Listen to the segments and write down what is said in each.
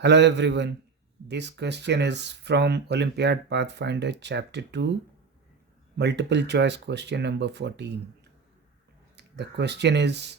Hello everyone. This question is from Olympiad Pathfinder Chapter 2, multiple choice question number 14. The question is,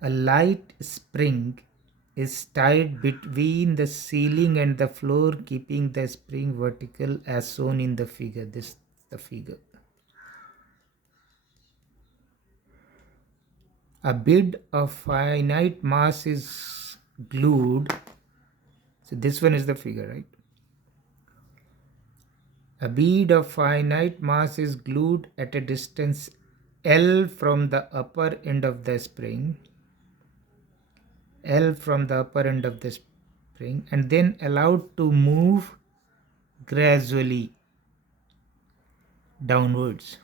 a light spring is tied between the ceiling and the floor, keeping the spring vertical as shown in the figure. This is the figure. A bead of finite mass is glued. So this one is the figure, right? A bead of finite mass is glued at a distance L from the upper end of the spring, and then allowed to move gradually downwards.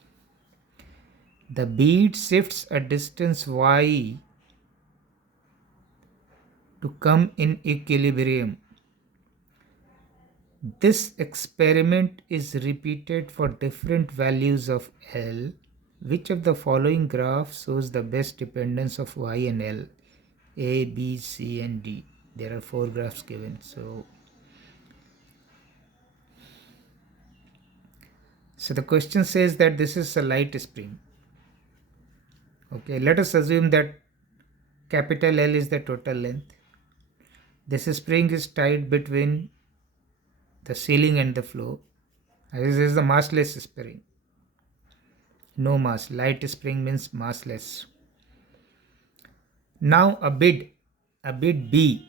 The bead shifts a distance y to come in equilibrium. This experiment is repeated for different values of L. Which of the following graph shows the best dependence of y and L? A, B, C and D. There are 4 graphs given. So the question says that this is a light spring. Okay, let us assume that capital L is the total length. This spring is tied between the ceiling and the floor. This is the massless spring. No mass. Light spring means massless. Now a bead B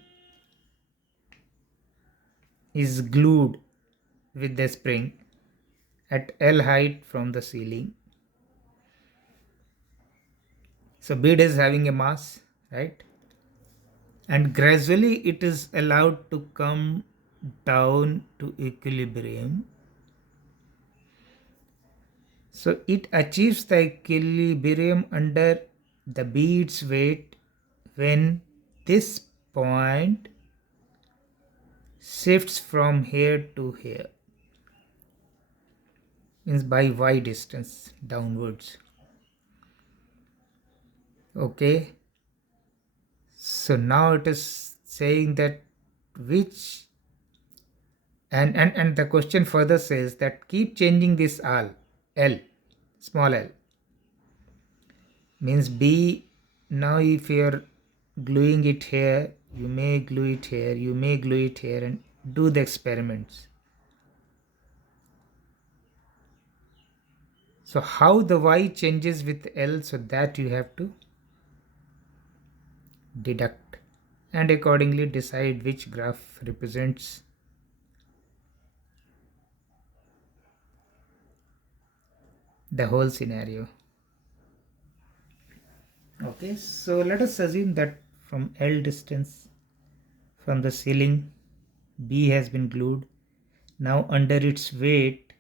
is glued with the spring at L height from the ceiling. So bead is having a mass, right? And gradually it is allowed to come down to equilibrium. So it achieves the equilibrium under the bead's weight when this point shifts from here to here, means by y distance downwards. Okay, so now it is saying that which and the question further says that keep changing this L, small l, means B. Now if you are gluing it here, you may glue it here, you may glue it here, and do the experiments. So how the y changes with L, so that you have to deduct and accordingly decide which graph represents the whole scenario. Okay, so let us assume that from L distance from the ceiling, B has been glued. Now under its weight,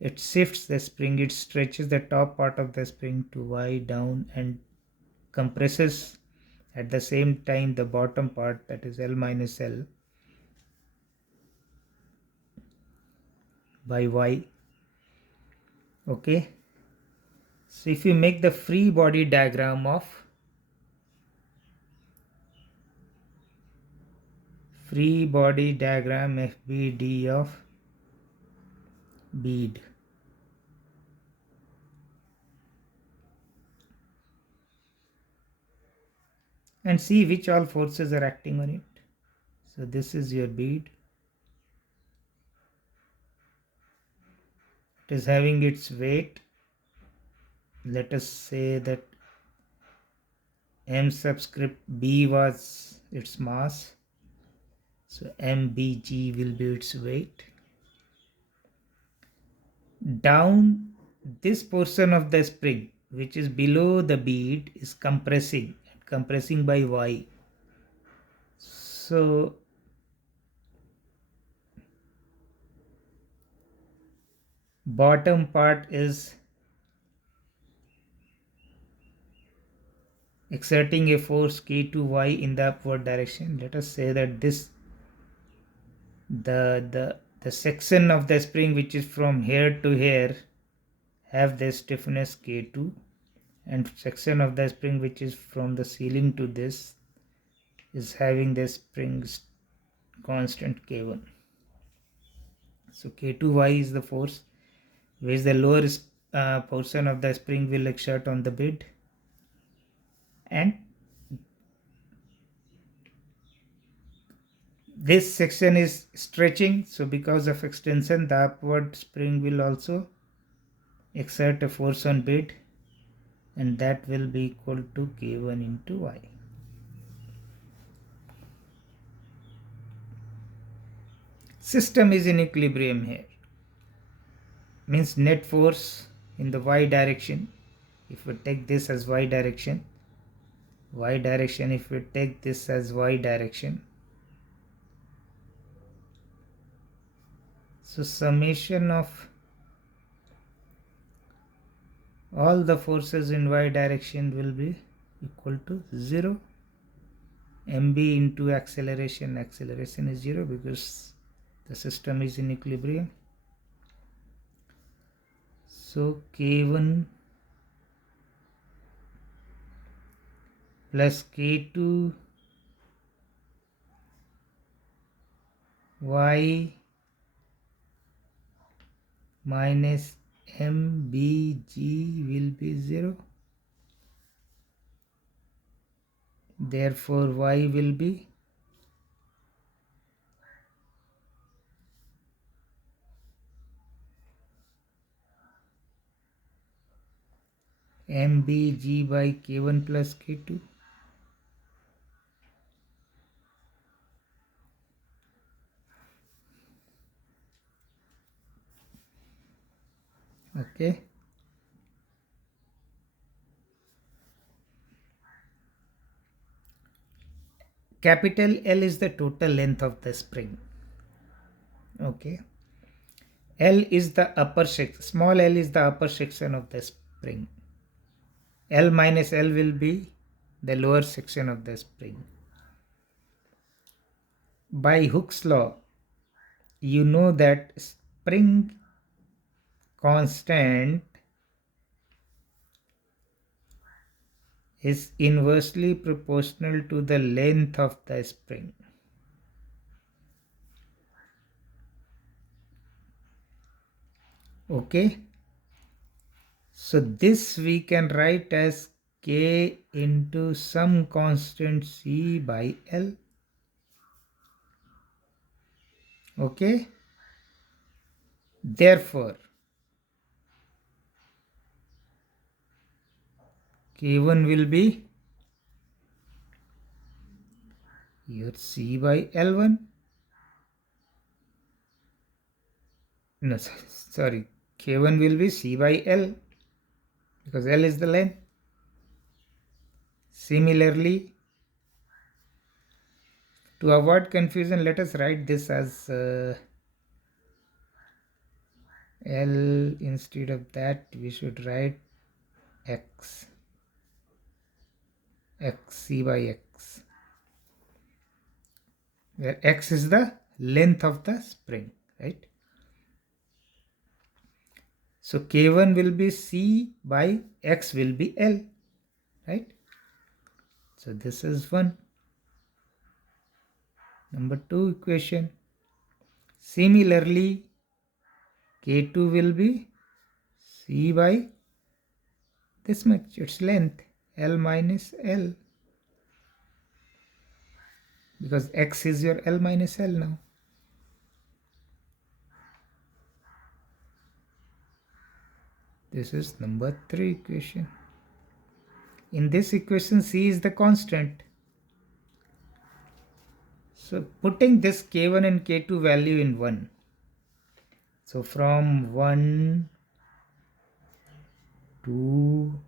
it shifts the spring, it stretches the top part of the spring to y down and compresses at the same time the bottom part, that is L minus L, by y. Okay, so if you make the free body diagram of FBD of bead, and see which all forces are acting on it. So this is your bead. It is having its weight. Let us say that m subscript b was its mass. So mbg will be its weight. Down this portion of the spring, which is below the bead, is compressing by y. So bottom part is exerting a force K2y in the upward direction. Let us say that this the section of the spring which is from here to here have the stiffness K2, and section of the spring which is from the ceiling to this is having the spring constant K1. So K2y is the force which the lower portion of the spring will exert on the bed, and this section is stretching, so because of extension the upward spring will also exert a force on bed, and that will be equal to K1 into y. System is in equilibrium here, means net force in the y direction, if we take this as y direction, if we take this as y direction, so summation of all the forces in y direction will be equal to 0. mb into acceleration is 0 because the system is in equilibrium. So K1 plus K2 y minus mbg will be 0. Therefore y will be mbg by K1 plus K2. Okay. Capital L is the total length of the spring. Okay. L is the upper section, small l is the upper section of the spring. L minus L will be the lower section of the spring. By Hooke's law, you know that spring constant is inversely proportional to the length of the spring. Okay. So this we can write as K into some constant C by L. Okay. Therefore, K1 will be here C by L1. No, sorry. K1 will be C by L because L is the length. Similarly, to avoid confusion, let us write this as L. Instead of that, we should write X. C by X, where X is the length of the spring, right? So K1 will be C by X will be L, right? So this is one. Number 2 equation. Similarly, K2 will be C by this much, its length, L minus L, because X is your L minus L now. This is number 3 equation. In this equation, C is the constant. So putting this K1 and K2 value in 1. So from 1, 2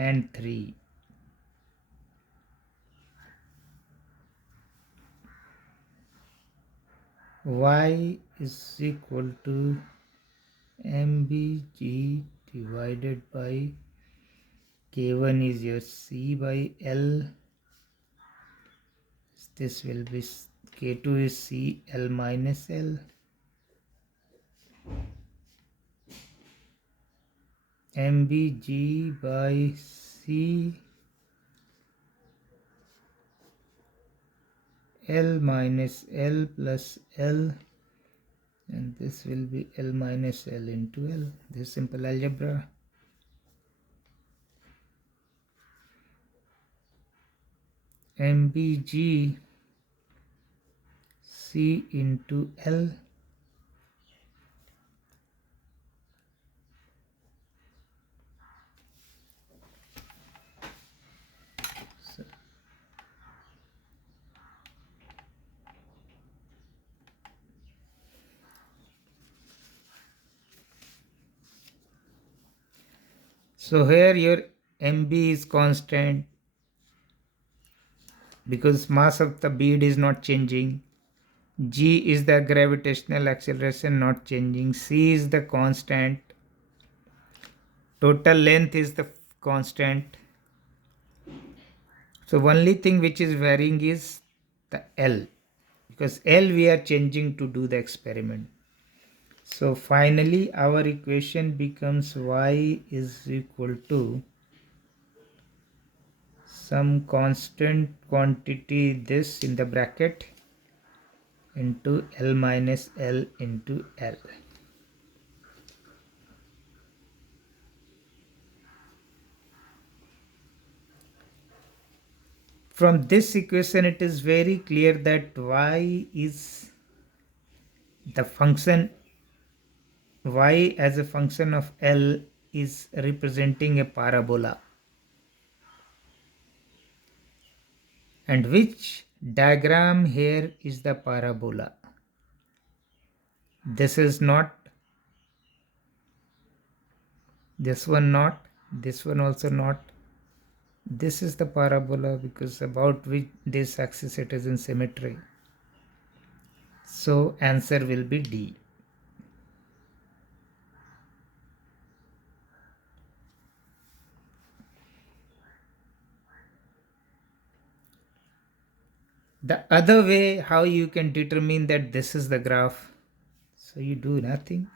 and 3. Y is equal to mbg divided by K1 is your C by L. This will be K2 is C L minus L. mbg by C L minus L plus L, and this will be L minus L into L. This is simple algebra. MBG C into L. So here your MB is constant because mass of the bead is not changing. G is the gravitational acceleration not changing. C is the constant. Total length is the constant. So only thing which is varying is the L, because L we are changing to do the experiment. So finally our equation becomes y is equal to some constant quantity, this in the bracket, into L minus L into L. From this equation it is very clear that y is the function, y as a function of L is representing a parabola. And which diagram here is the parabola? This is not, this one not, this one also not. This is the parabola because about which this axis it is in symmetry. So answer will be D. The other way how you can determine that this is the graph, so you do nothing.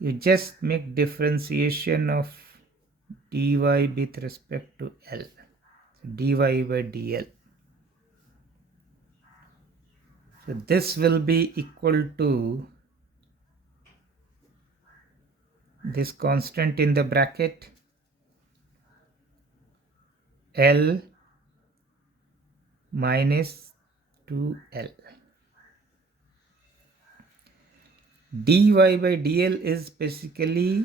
You just make differentiation of dy with respect to L. Dy by dl. So this will be equal to this constant in the bracket L minus 2L. Dy by dl is basically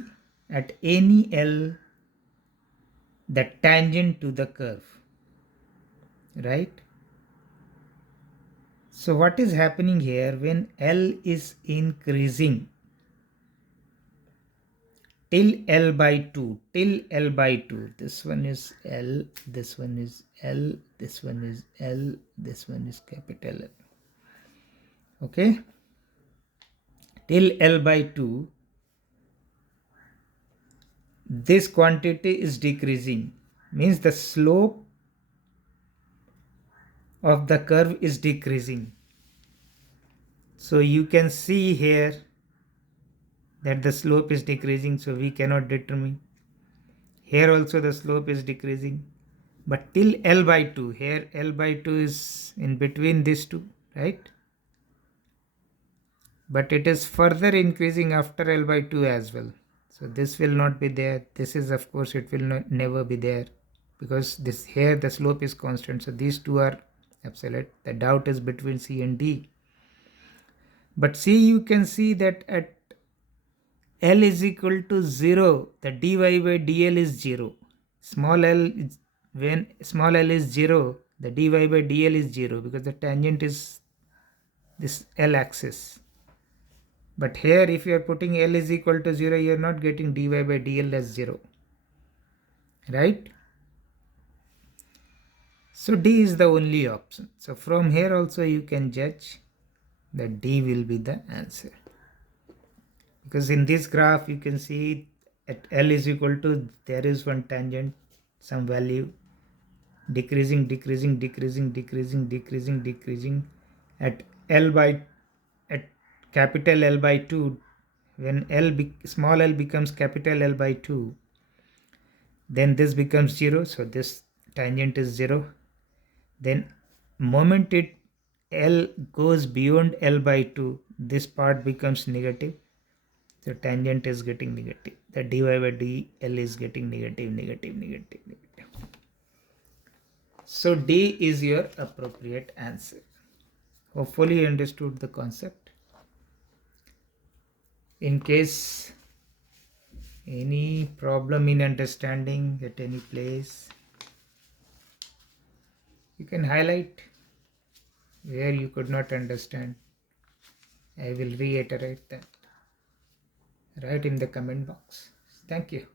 at any L the tangent to the curve, right? So what is happening here when L is increasing till L by 2, this one is L, this one is L, this one is L, this one is capital L. Okay, till L by 2, this quantity is decreasing, means the slope of the curve is decreasing. So you can see here that the slope is decreasing, so we cannot determine. Here also the slope is decreasing, but till L by 2, here L by 2 is in between these two, right? But it is further increasing after L by 2 as well. So this will not be there. This is, of course, it will never be there, because this here the slope is constant. So these two are absolute. The doubt is between C and D. But C, you can see that at L is equal to 0, the dy by dl is 0. Small l is, when small l is 0, the dy by dl is 0, because the tangent is this L axis. But here if you are putting L is equal to 0, you are not getting dy by dl as 0, right? So D is the only option. So from here also you can judge that D will be the answer, because in this graph you can see at L is equal to, there is one tangent, some value, decreasing, decreasing, decreasing, decreasing, decreasing, decreasing. At capital L by 2, when small l becomes capital L by 2, then this becomes 0, so this tangent is 0. Then moment it L goes beyond L by 2, this part becomes negative. The tangent is getting negative. The dy by dl is getting negative, negative, negative, negative. So D is your appropriate answer. Hopefully you understood the concept. In case any problem in understanding at any place, you can highlight where you could not understand. I will reiterate that right in the comment box. Thank you.